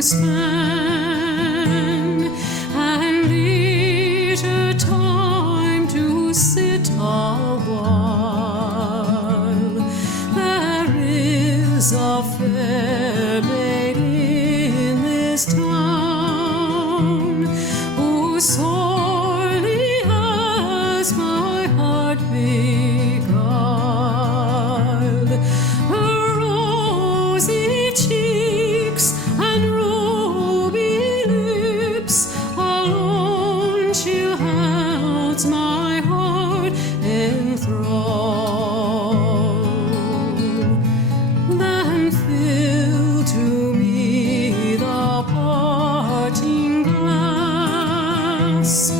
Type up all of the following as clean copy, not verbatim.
spend, and leisure time to sit a while. There is a fair maid in this town who sorely has my heart beguiled. Her rosy cheeks and ruby lips alone she holds my heart enthralled. Then fill to me the parting glass.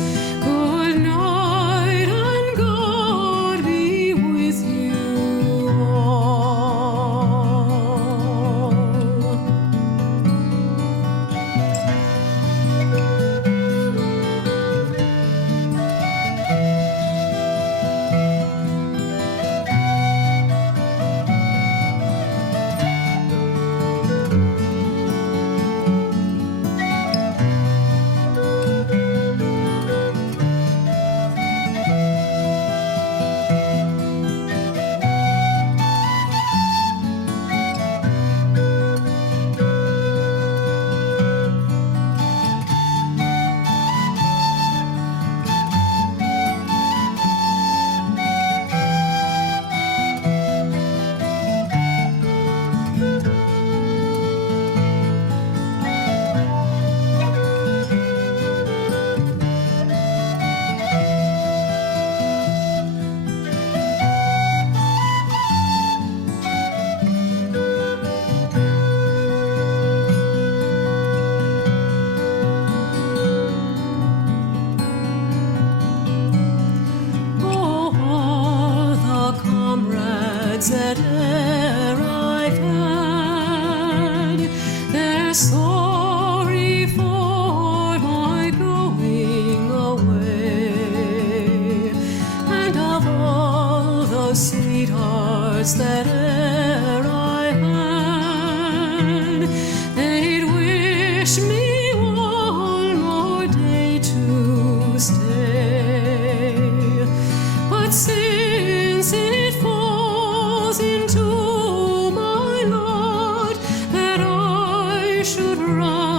Good night and God be with you all. Oh, all the comrades that e'er I've had, they're sorry for my going away. And of all the sweethearts that e'er I had, they'd wish me one more day to stay. But since it falls into my lot that I should run